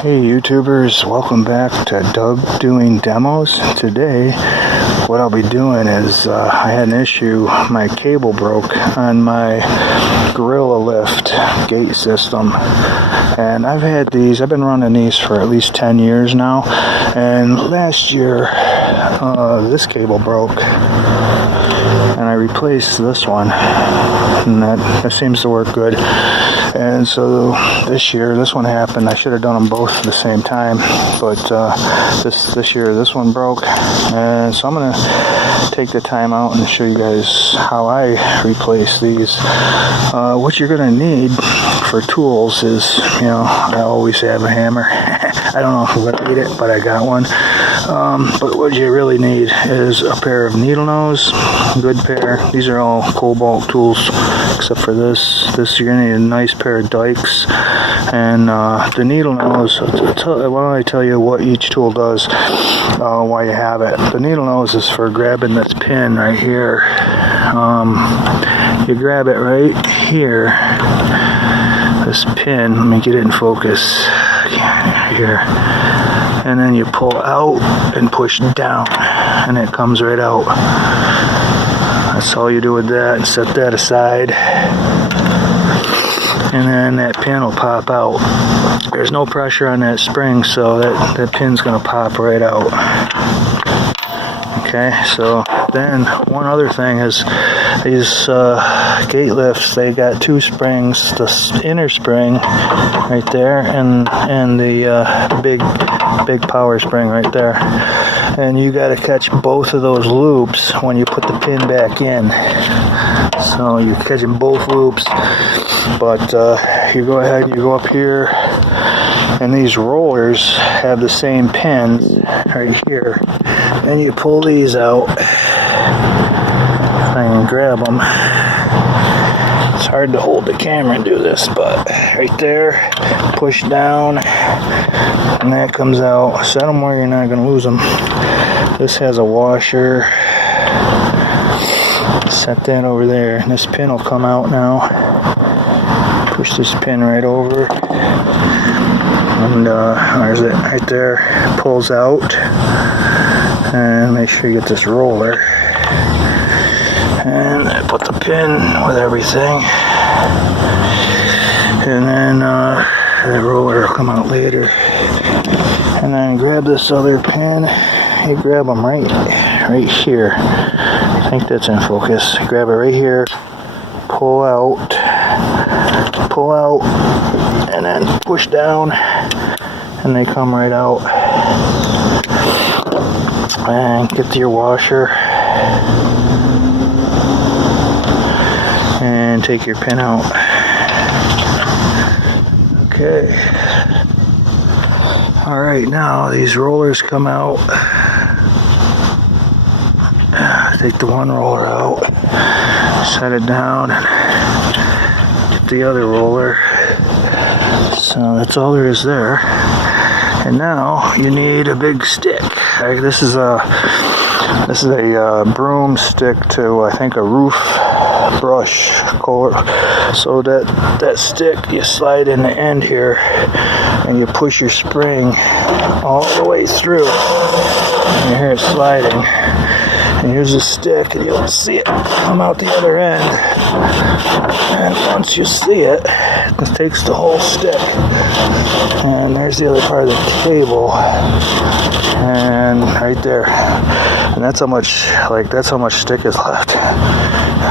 Hey YouTubers, welcome back to Doug Doing Demos. Today what I'll be doing is I had an issue. My cable broke on my Gorilla Lift gate system, and I've been running these for at least 10 years now, and last year this cable broke and I replaced this one, and that seems to work good. And so this year this one happened. I should have done them both at the same time, but this year this one broke, and so I'm gonna take the time out and show you guys how I replace these. What you're gonna need for tools is, I always have a hammer. I don't know if I'm gonna need it, but I got one. But what you really need is a pair of needle nose, a good pair. These are all Cobalt tools except for this. You're gonna need a nice pair of dikes, and the needle nose, why don't I tell you what each tool does while you have it. The needle nose is for grabbing this pin right here. You grab it right here, this pin, let me get it in focus here, and then you pull out and push down and it comes right out. That's all you do with that. Set that aside, and then that pin will pop out. There's no pressure on that spring, so that pin's gonna pop right out. Okay, so then one other thing is these gate lifts, they got two springs, the inner spring right there and the big power spring right there, and you got to catch both of those loops when you put the pin back in. So you're catching both loops, but you go ahead, you go up here, and these rollers have the same pins right here, and you pull these out. I can grab them. It's hard to hold the camera and do this, but right there, push down, and that comes out. Set them where you're not going to lose them. This has a washer. Set that over there. This pin will come out now. Push this pin right over, and there's it right there. Pulls out, and make sure you get this roller. And I put the pin with everything, and then the roller will come out later. And then grab this other pin. You grab them right here. I think that's in focus. Grab it right here. Pull out, and then push down, and they come right out. And get to your washer. And take your pin out. Okay. Alright, now these rollers come out. Take the one roller out, set it down, and get the other roller. So that's all there is there. And now you need a big stick. Right, this is a broomstick to, I think, a roof brush. So that stick, you slide in the end here, and you push your spring all the way through, and you hear it sliding. And here's a stick, and you'll see it come out the other end. And once you see it, it takes the whole stick. And there's the other part of the cable. And right there. And that's how much stick is left.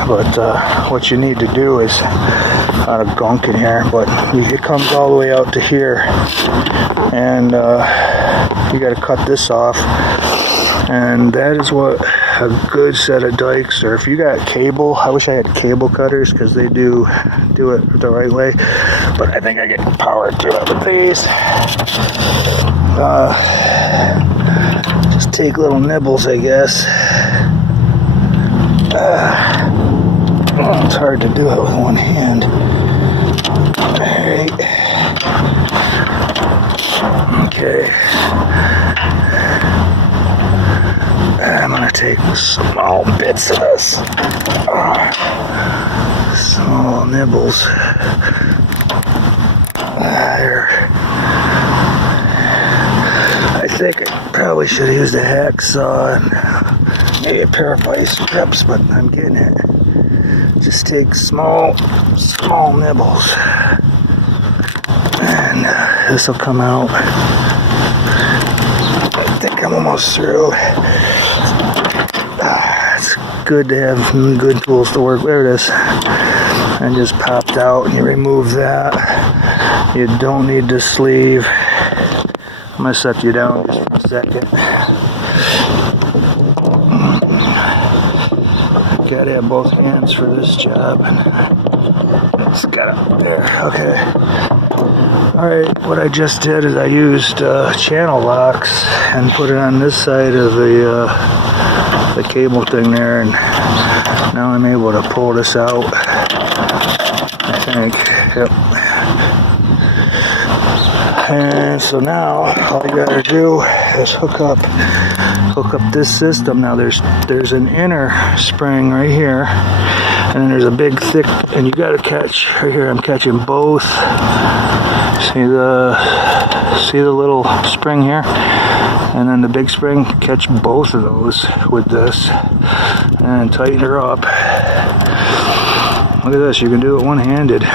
But what you need to do is, a lot of gunk in here, but it comes all the way out to here. And you got to cut this off. And that is what a good set of dikes, or if you got cable, I wish I had cable cutters, because they do it the right way, but I think I get power through it with these. Just take little nibbles, I guess. It's hard to do it with one hand. Alright. Okay. I'm going to take small bits of this. Small nibbles. There. think I probably should have used a hacksaw and maybe a pair of vice grips, but I'm getting it. Just take small nibbles, and this will come out. I think I'm almost through. It's good to have good tools to work. There it is. And just popped out, and you remove that. You don't need the sleeve. I'm gonna set you down just for a second. Gotta have both hands for this job. It's got it there. Okay. Alright, what I just did is I used channel locks and put it on this side of the cable thing there, and now I'm able to pull this out. I think. Yep. And so now all you gotta do is hook up this system. Now there's an inner spring right here, and then there's a big thick, and you gotta catch right here. I'm catching both. See the little spring here, and then the big spring. Catch both of those with this and tighten her up. Look at this, you can do it one-handed.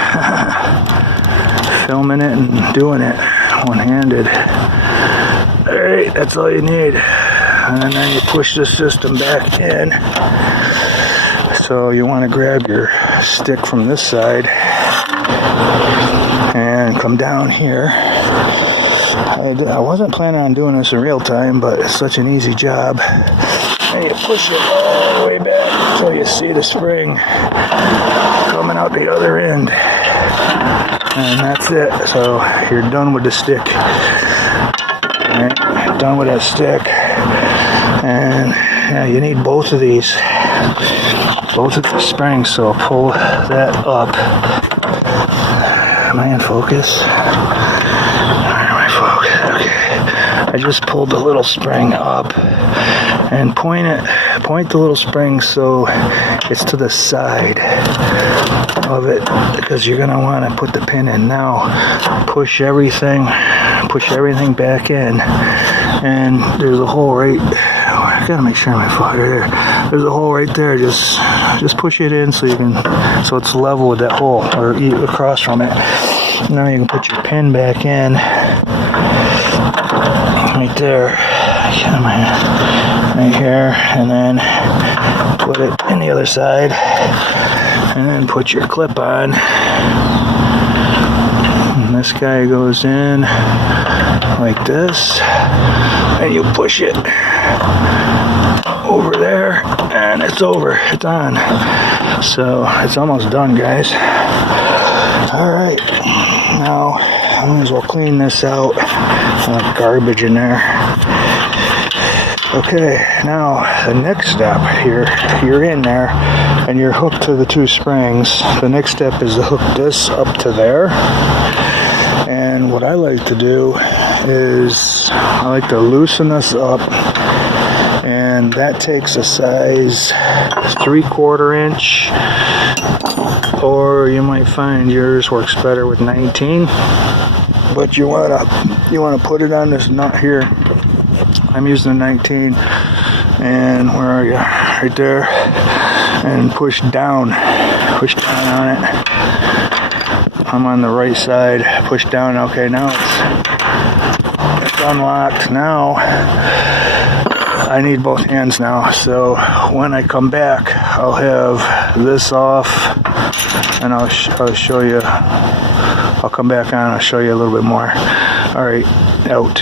Filming it and doing it one-handed. Alright, that's all you need. And then you push the system back in. So you want to grab your stick from this side and come down here. I wasn't planning on doing this in real time, but it's such an easy job. And you push it all the way back until you see the spring coming out the other end. And that's it. So you're done with the stick. Alright, done with that stick. And yeah, you need both of these. Both of the springs, so I'll pull that up. Am I in focus? Where am I focused? Okay. I just pulled the little spring up and point the little spring so it's to the side of it, because you're gonna want to put the pin in. Now push everything back in, and there's a hole right. I gotta make sure my foot right there. There's a hole right there. Just push it in so so it's level with that hole, or across from it. Now you can put your pin back in right there, right here, and then put it in the other side, and then put your clip on. And this guy goes in like this, and you push it over there, and it's over. It's on. So it's almost done, guys. Alright, now I might as well clean this out. Garbage in there. Okay, now the next step here, you're in there and you're hooked to the two springs. The next step is to hook this up to there. And what I like to do is I like to loosen this up, and that takes a size 3/4 inch, or you might find yours works better with 19. But you wanna put it on this nut here. I'm using a 19, and where are you? Right there, and push down on it. I'm on the right side. Push down. Okay, now it's unlocked. Now I need both hands now. So when I come back, I'll have this off, and I'll show you. I'll come back on. I'll show you a little bit more. All right, out.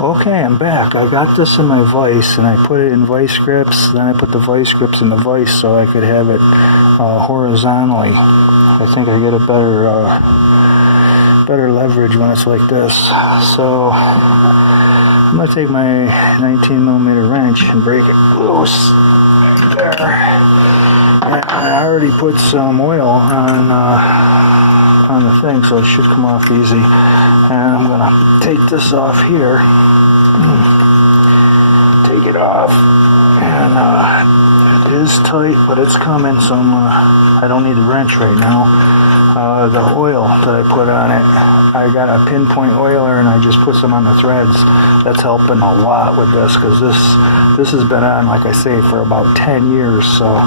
Okay, I'm back. I got this in my vise, and I put it in vice grips. Then I put the vice grips in the vise so I could have it horizontally. I think I get a better leverage when it's like this. So I'm gonna take my 19mm wrench and break it loose there. And I already put some oil on the thing, so it should come off easy. And I'm gonna take this off here. Take it off, and it is tight, but it's coming, so I don't need a wrench right now. The oil that I put on it, I got a pinpoint oiler and I just put some on the threads. That's helping a lot with this, because this has been on, like I say, for about 10 years. So,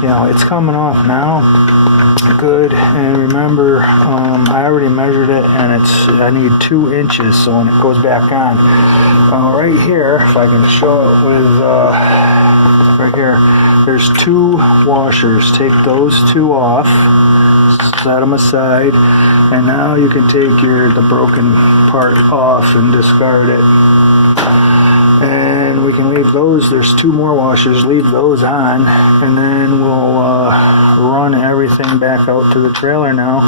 you know, it's coming off now. Good. And remember, I already measured it, and I need 2 inches, so when it goes back on, right here, if I can show it with right here, there's 2 washers. Take those 2 off, set them aside, and now you can take the broken part off and discard it. And we can leave those, there's 2 more washers, leave those on, and then we'll run everything back out to the trailer now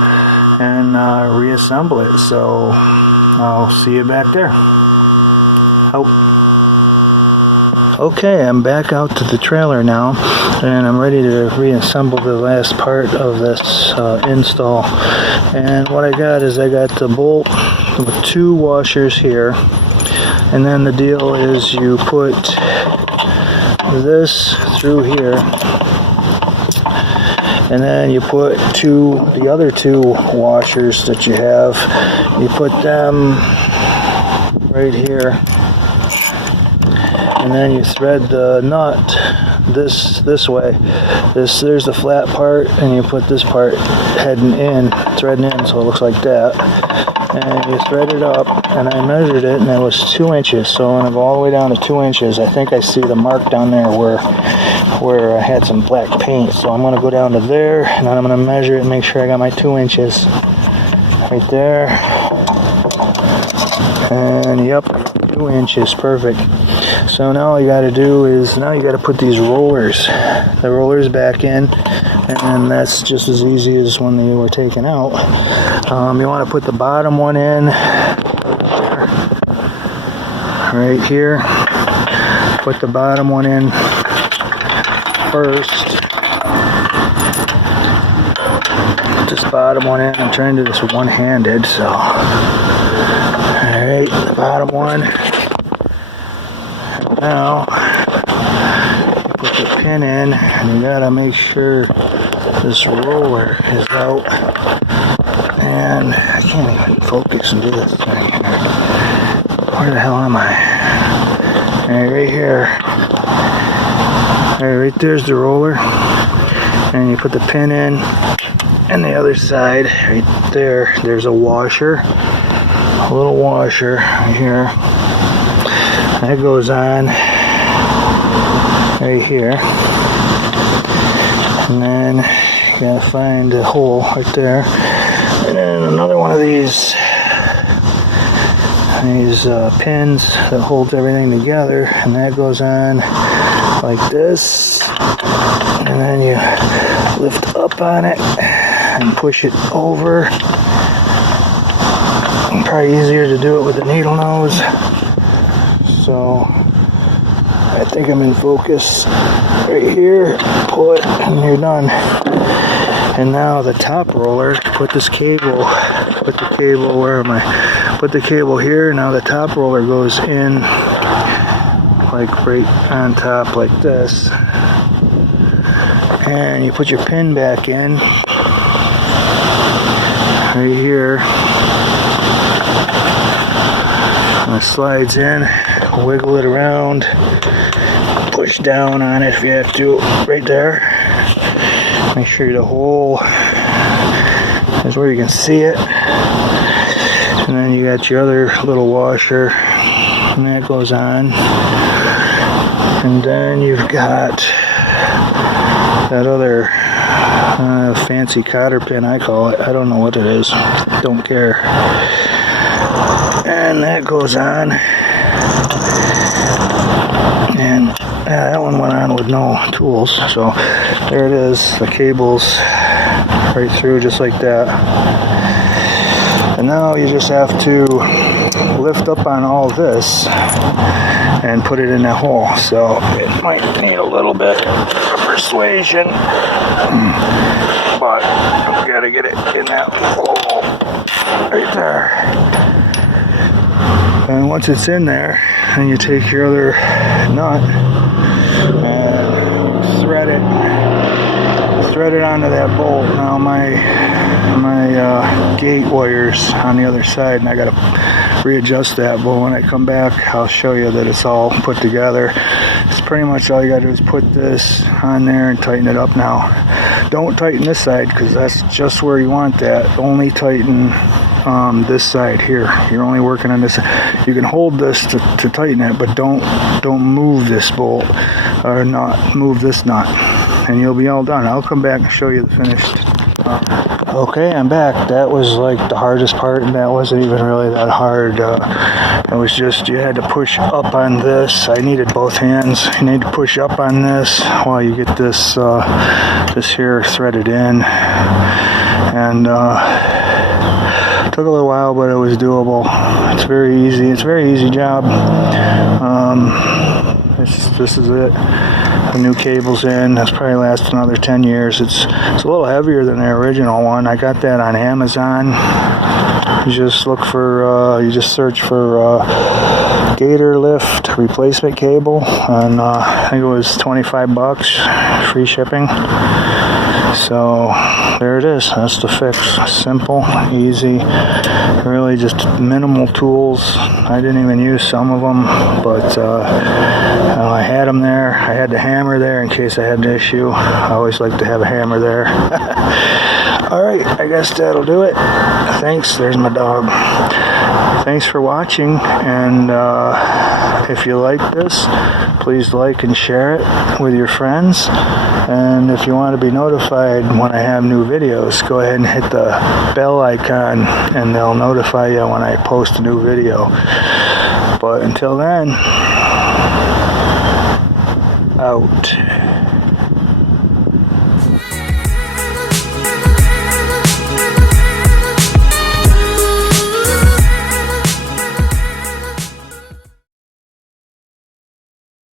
and reassemble it. So I'll see you back there. Okay, I'm back out to the trailer now, and I'm ready to reassemble the last part of this install. And what I got is I got the bolt with 2 washers here. And then the deal is you put this through here, and then you put the other 2 washers that you have, you put them right here, and then you thread the nut this way. There's the flat part, and you put this part threading in, so it looks like that. And you thread it up, and I measured it, and it was 2 inches. So I'm gonna go all the way down to 2 inches. I think I see the mark down there where I had some black paint. So I'm gonna go down to there, and then I'm gonna measure it and make sure I got my 2 inches right there. And yep, 2 inches, perfect. So now all you gotta do is, now you gotta put the rollers back in, and that's just as easy as when they were taken out. You want to put the bottom one in right here. Put the bottom one in first. Put this bottom one in. I'm trying to do this one-handed, so. Alright, the bottom one. Now, you put the pin in, and you gotta make sure this roller is out. And I can't even focus and do this thing here. Where the hell am I? Alright, right here. Alright, right there's the roller. And you put the pin in. And the other side, right there, there's a washer. A little washer right here. That goes on right here. And then you gotta find a hole right there. And then another one of these pins that holds everything together, and that goes on like this, and then you lift up on it and push it over. Probably easier to do it with the needle nose. So I think I'm in focus right here. Pull it and you're done. And now the top roller, put the cable, where am I? Put the cable here. Now the top roller goes in like right on top like this. And you put your pin back in right here. And it slides in, wiggle it around, push down on it if you have to, right there. Make sure the hole is where you can see it. And then you got your other little washer, and that goes on. And then you've got that other fancy cotter pin, I call it. I don't know what it is. Don't care. And that goes on. And that one went on with no tools. So there it is. The cable's right through just like that. And now you just have to lift up on all this and put it in that hole. So it might need a little bit of persuasion, but I've got to get it in that hole right there. And once it's in there, then you take your other nut and thread threaded onto that bolt. Now my gate wires on the other side, and I got to readjust that. But when I come back, I'll show you that it's all put together. It's pretty much all you got to do is put this on there and tighten it up. Now, don't tighten this side because that's just where you want that. Only tighten this side here. You're only working on this. You can hold this to tighten it, but don't move this bolt or not move this nut, and you'll be all done. I'll come back and show you the finished. Okay, I'm back. That was like the hardest part, and that wasn't even really that hard. It was just you had to push up on this. I needed both hands. You need to push up on this while you get this this here threaded in, and took a little while, but it was doable. It's very easy. It's a very easy job. This is it. The new cable's in. That's probably last another 10 years. It's a little heavier than the original one. I got that on Amazon. You just look for, you just search for Gator Lift replacement cable, and I think it was $25, free shipping. So there it is. That's the fix. Simple, easy, really just minimal tools. I didn't even use some of them, but I had them there. I had the hammer there in case I had an issue. I always like to have a hammer there. Alright, I guess that'll do it. Thanks. There's my dog. Thanks for watching, and if you like this, please like and share it with your friends. And if you want to be notified when I have new videos, go ahead and hit the bell icon, and they'll notify you when I post a new video. But until then, out.